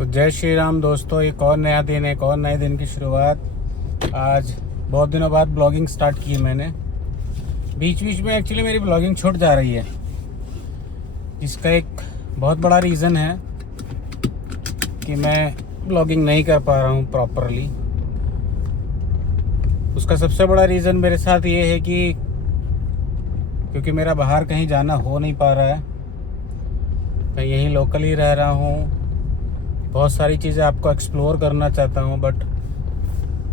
तो जय श्री राम दोस्तों, एक और नया दिन, एक और नए दिन की शुरुआत। आज बहुत दिनों बाद ब्लॉगिंग स्टार्ट की है मैंने। बीच बीच में एक्चुअली मेरी ब्लॉगिंग छूट जा रही है, जिसका एक बहुत बड़ा रीज़न है कि मैं ब्लॉगिंग नहीं कर पा रहा हूँ प्रॉपरली। उसका सबसे बड़ा रीज़न मेरे साथ ये है कि क्योंकि मेरा बाहर कहीं जाना हो नहीं पा रहा है, मैं यहीं लोकल ही रह रहा हूँ। बहुत सारी चीज़ें आपको एक्सप्लोर करना चाहता हूँ, बट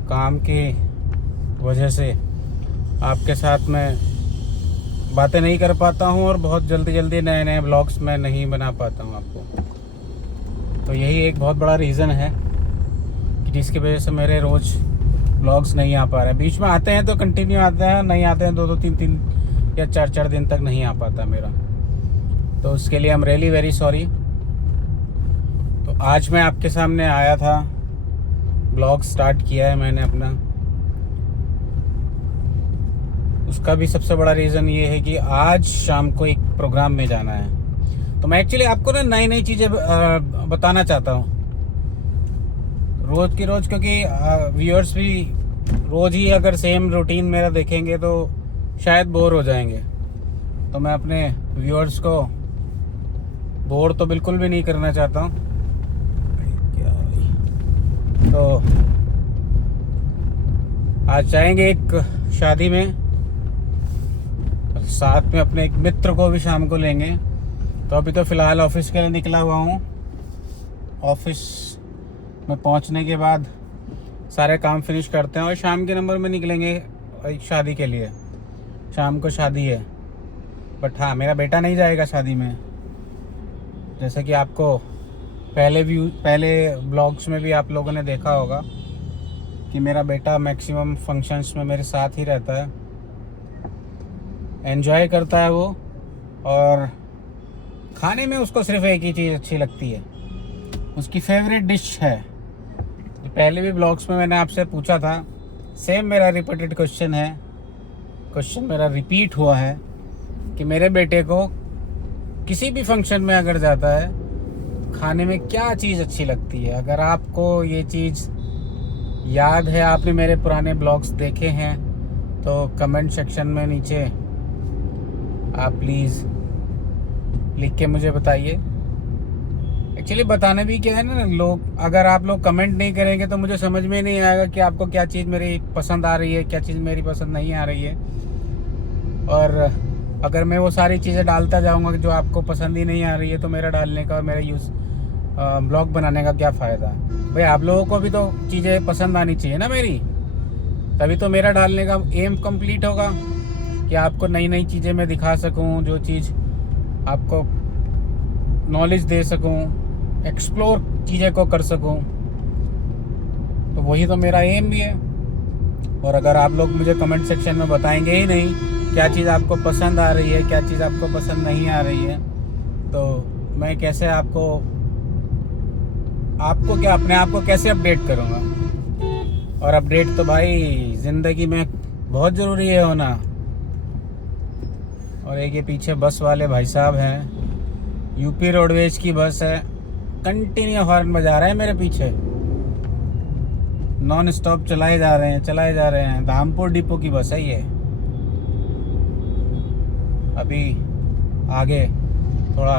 काम की वजह से आपके साथ में बातें नहीं कर पाता हूँ और बहुत जल्दी जल्दी नए नए ब्लॉग्स मैं नहीं बना पाता हूँ आपको। तो यही एक बहुत बड़ा रीज़न है कि जिसकी वजह से मेरे रोज़ ब्लॉग्स नहीं आ पा रहे हैं। बीच में आते हैं तो कंटिन्यू आते हैं, नहीं आते हैं दो तीन या चार दिन तक नहीं आ पाता मेरा। तो उसके लिए I am really very sorry. तो आज मैं आपके सामने आया था, ब्लॉग स्टार्ट किया है मैंने अपना। उसका भी सबसे बड़ा रीज़न ये है कि आज शाम को एक प्रोग्राम में जाना है। तो मैं एक्चुअली आपको ना नई नई चीज़ें बताना चाहता हूँ रोज़ की रोज़, क्योंकि व्यूअर्स भी रोज़ ही अगर सेम रूटीन मेरा देखेंगे तो शायद बोर हो जाएंगे। तो मैं अपने व्यूअर्स को बोर तो बिल्कुल भी नहीं करना चाहता हूँ। तो आज जाएंगे एक शादी में, साथ में अपने एक मित्र को भी शाम को लेंगे। तो अभी तो फ़िलहाल ऑफिस के लिए निकला हुआ हूँ। ऑफिस में पहुँचने के बाद सारे काम फिनिश करते हैं और शाम के नंबर में निकलेंगे शादी के लिए। शाम को शादी है, बट हाँ, मेरा बेटा नहीं जाएगा शादी में। जैसे कि आपको पहले ब्लॉग्स में भी आप लोगों ने देखा होगा कि मेरा बेटा मैक्सिमम फंक्शंस में मेरे साथ ही रहता है, एंजॉय करता है वो। और खाने में उसको सिर्फ एक ही चीज़ अच्छी लगती है, उसकी फेवरेट डिश है। पहले भी ब्लॉग्स में मैंने आपसे पूछा था, सेम मेरा रिपीटेड क्वेश्चन है, क्वेश्चन मेरा रिपीट हुआ है कि मेरे बेटे को किसी भी फंक्शन में अगर जाता है खाने में क्या चीज़ अच्छी लगती है। अगर आपको ये चीज़ याद है, आपने मेरे पुराने ब्लॉग्स देखे हैं, तो कमेंट सेक्शन में नीचे आप प्लीज़ लिख के मुझे बताइए। एक्चुअली बताने भी क्या है ना, लोग अगर आप लोग कमेंट नहीं करेंगे तो मुझे समझ में नहीं आएगा कि आपको क्या चीज़ मेरी पसंद आ रही है, क्या चीज़ मेरी पसंद नहीं आ रही है। और अगर मैं वो सारी चीज़ें डालता जाऊंगा जो आपको पसंद ही नहीं आ रही है, तो मेरा डालने का, मेरा ब्लॉग बनाने का क्या फ़ायदा है भाई। आप लोगों को भी तो चीज़ें पसंद आनी चाहिए ना मेरी, तभी तो मेरा डालने का एम कंप्लीट होगा कि आपको नई नई चीज़ें मैं दिखा सकूं, जो चीज़ आपको नॉलेज दे सकूं, एक्सप्लोर चीज़ें को कर सकूं। तो वही तो मेरा एम भी है। और अगर आप लोग मुझे कमेंट सेक्शन में बताएंगे ही नहीं क्या चीज़ आपको पसंद आ रही है, क्या चीज़ आपको पसंद नहीं आ रही है, तो मैं कैसे आपको क्या अपने आप को कैसे अपडेट करूँगा। और अपडेट तो भाई ज़िंदगी में बहुत ज़रूरी है होना। और एक ये पीछे बस वाले भाई साहब हैं, यूपी रोडवेज की बस है, कंटिन्यू हॉर्न बजा रहे हैं मेरे पीछे, नॉन स्टॉप चलाए जा रहे हैं। धामपुर डिपो की बस है ये। अभी आगे थोड़ा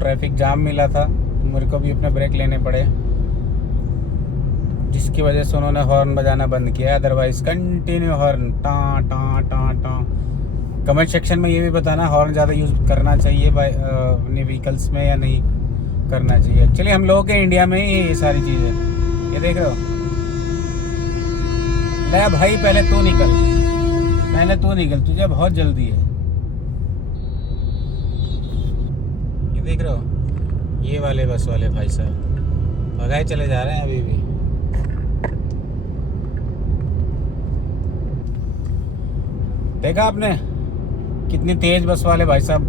ट्रैफिक जाम मिला था, तो मेरे को भी अपने ब्रेक लेने पड़े, जिसकी वजह से उन्होंने हॉर्न बजाना बंद किया। अदरवाइज कंटिन्यू हॉर्न, टा टा टा टा। कमेंट सेक्शन में ये भी बताना हॉर्न ज़्यादा यूज़ करना चाहिए अपनी व्हीकल्स में या नहीं करना चाहिए। एक्चुअली हम लोगों के इंडिया में ही ये सारी चीज़ें, ये देख रहे हो। ले भाई, पहले तू निकल, तुझे बहुत जल्दी है। ये देख रहे हो, ये वाले बस वाले भाई साहब भगाए चले जा रहे हैं अभी भी। देखा आपने कितनी तेज बस वाले भाई साहब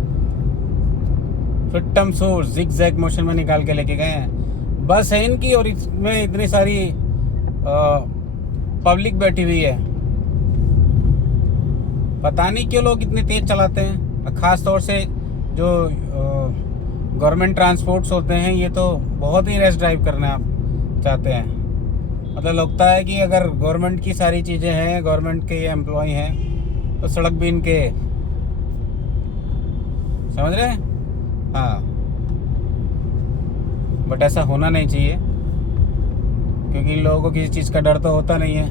फिट्टम सूर जिग जैग मोशन में निकाल के लेके गए हैं। बस है इनकी और इसमें इतनी सारी पब्लिक बैठी हुई है। पता नहीं क्यों लोग इतने तेज चलाते हैं, खास तौर से जो गवर्नमेंट ट्रांसपोर्ट्स होते हैं, ये तो बहुत ही रेस्ट ड्राइव करना आप चाहते हैं। मतलब लगता है कि अगर गवर्नमेंट की सारी चीज़ें हैं, गवर्नमेंट के ये एम्प्लॉय हैं, तो सड़क भी इनके, समझ रहे हैं? हाँ, बट ऐसा होना नहीं चाहिए, क्योंकि इन लोगों को किसी चीज़ का डर तो होता नहीं है।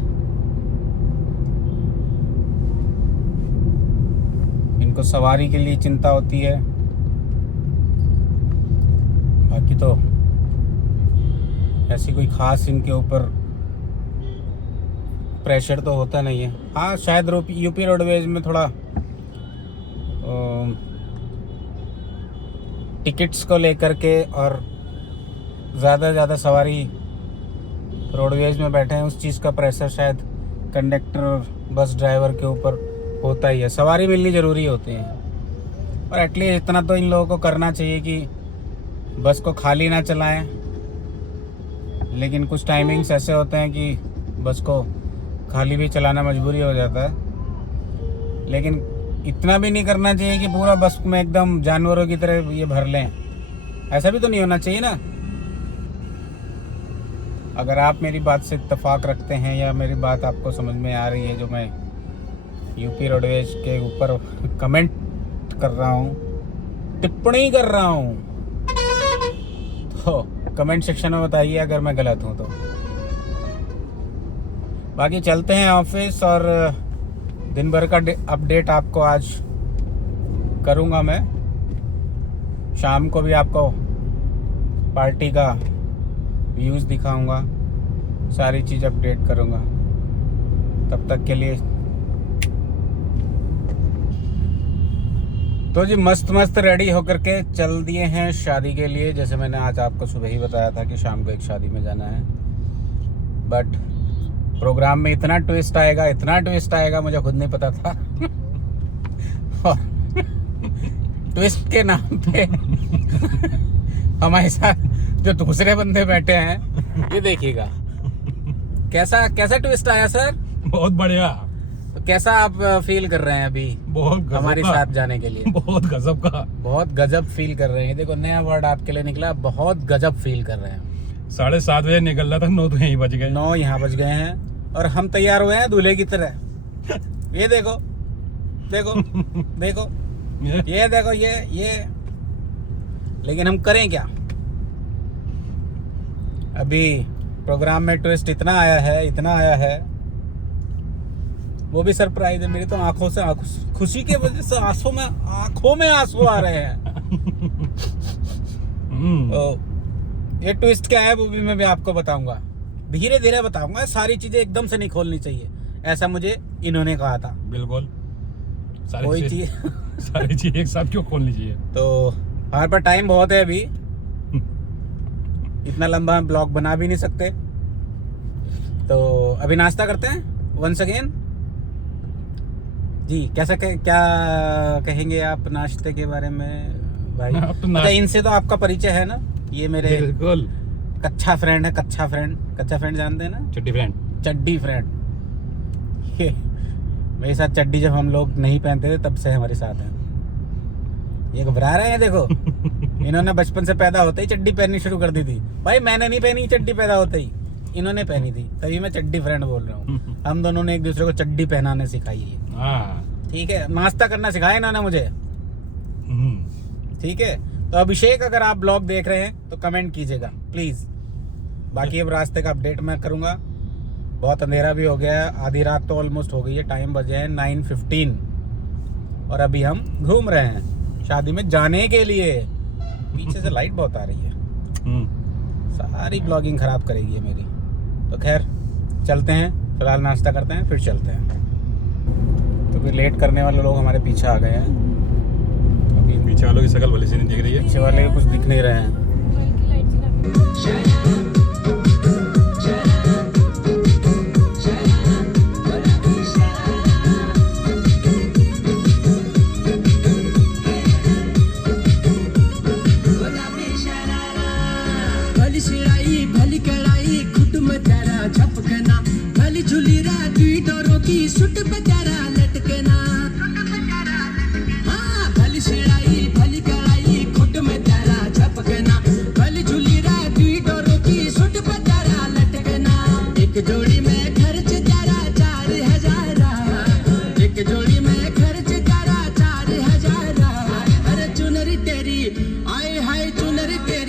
इनको सवारी के लिए चिंता होती है, बाकी तो ऐसी कोई खास इनके ऊपर प्रेशर तो होता नहीं है। हाँ, शायद यूपी रोडवेज में थोड़ा टिकट्स को लेकर के और ज़्यादा सवारी रोडवेज में बैठे हैं, उस चीज़ का प्रेशर शायद कंडक्टर और बस ड्राइवर के ऊपर होता ही है। सवारी मिलनी ज़रूरी होती है, और एटलीस्ट इतना तो इन लोगों को करना चाहिए कि बस को खाली ना चलाएं। लेकिन कुछ टाइमिंग्स ऐसे होते हैं कि बस को खाली भी चलाना मजबूरी हो जाता है। लेकिन इतना भी नहीं करना चाहिए कि पूरा बस में एकदम जानवरों की तरह ये भर लें, ऐसा भी तो नहीं होना चाहिए ना। अगर आप मेरी बात से इत्तेफाक रखते हैं या मेरी बात आपको समझ में आ रही है, जो मैं यूपी रोडवेज के ऊपर कमेंट कर रहा हूँ, टिप्पणी कर रहा हूँ, तो कमेंट सेक्शन में बताइए अगर मैं गलत हूँ तो। बाकी चलते हैं ऑफिस, और दिन भर का अपडेट आपको आज करूँगा मैं। शाम को भी आपको पार्टी का व्यूज़ दिखाऊंगा, सारी चीज़ अपडेट करूँगा। तब तक के लिए तो जी मस्त रेडी होकर के चल दिए हैं शादी के लिए। जैसे मैंने आज आपको सुबह ही बताया था कि शाम को एक शादी में जाना है, बट प्रोग्राम में इतना ट्विस्ट आएगा मुझे खुद नहीं पता था। और ट्विस्ट के नाम पे हमारे साथ जो दूसरे बंदे बैठे हैं, ये देखिएगा कैसा ट्विस्ट आया सर। बहुत बढ़िया। तो कैसा आप फील कर रहे हैं अभी बहुत हमारे साथ जाने के लिए? बहुत गजब का, बहुत गजब फील कर रहे हैं। देखो नया वर्ड आपके लिए निकला, बहुत गजब फील कर रहे हैं। 7:30 बजे निकल रहा था, 9 तो यहीं बज गए। 9 यहाँ बज गए हैं और हम तैयार हुए हैं दूल्हे की तरह। ये देखो ये देखो ये लेकिन हम करें क्या? अभी प्रोग्राम में ट्विस्ट इतना आया है, वो भी सरप्राइज है। मेरी तो आंखों से खुशी के वजह से आंखों में आंसू आ रहे हैं। तो ये ट्विस्ट क्या है वो भी आपको बताऊंगा, धीरे धीरे बताऊंगा। सारी चीजें एकदम से नहीं खोलनी चाहिए, ऐसा मुझे इन्होंने कहा था। बिल्कुल, कोई चीज सारी चीज एक साथ क्यों खोलनी चाहिए? तो हमारे पास टाइम बहुत है अभी, इतना लंबा हम ब्लॉग बना भी नहीं सकते। तो अभी नाश्ता करते हैं वंस अगेन जी। क्या कहेंगे आप नाश्ते के बारे में भाई? अच्छा, इनसे तो आपका परिचय है ना, ये मेरे बिल्कुल कच्चा फ्रेंड है। कच्चा फ्रेंड जानते हैं ना? चड्डी फ्रेंड। ये मेरे साथ चड्डी जब हम लोग नहीं पहनते थे तब से हमारे साथ है। ये घबरा रहे हैं देखो। इन्होंने बचपन से पैदा होते ही चड्डी पहननी शुरू कर दी थी। भाई मैंने नहीं पहनी चड्डी पैदा होते ही, इन्होंने पहनी थी, तभी मैं चड्डी फ्रेंड बोल रहा हूँ। हम दोनों ने एक दूसरे को चड्डी पहनाने सिखाई है। ठीक है, नाश्ता करना सिखाया इन्होंने मुझे। ठीक है, तो अभिषेक अगर आप ब्लॉग देख रहे हैं तो कमेंट कीजिएगा प्लीज। बाकी अब रास्ते का अपडेट मैं करूंगा। बहुत अंधेरा भी हो गया है, आधी रात तो ऑलमोस्ट हो गई है। टाइम बजे हैं 9:15 और अभी हम घूम रहे हैं शादी में जाने के लिए। पीछे से लाइट बहुत आ रही है, सारी ब्लॉगिंग खराब करेगी ये मेरी। तो खैर चलते हैं, फिलहाल नाश्ता करते हैं फिर चलते हैं। तो फिर लेट करने वाले लोग हमारे पीछे आ गए हैं। अभी पीछे वालों की शक्ल भली से नहीं दिख रही है, पीछे वाले कुछ दिख नहीं रहे हैं। भली सिराई भली कड़ाई खुट में तेरा झपकना, भली झुली राती डोरों की सुट पे तेरा लटकना। हाँ भली सिराई भली कड़ाई खुट में तेरा तेरे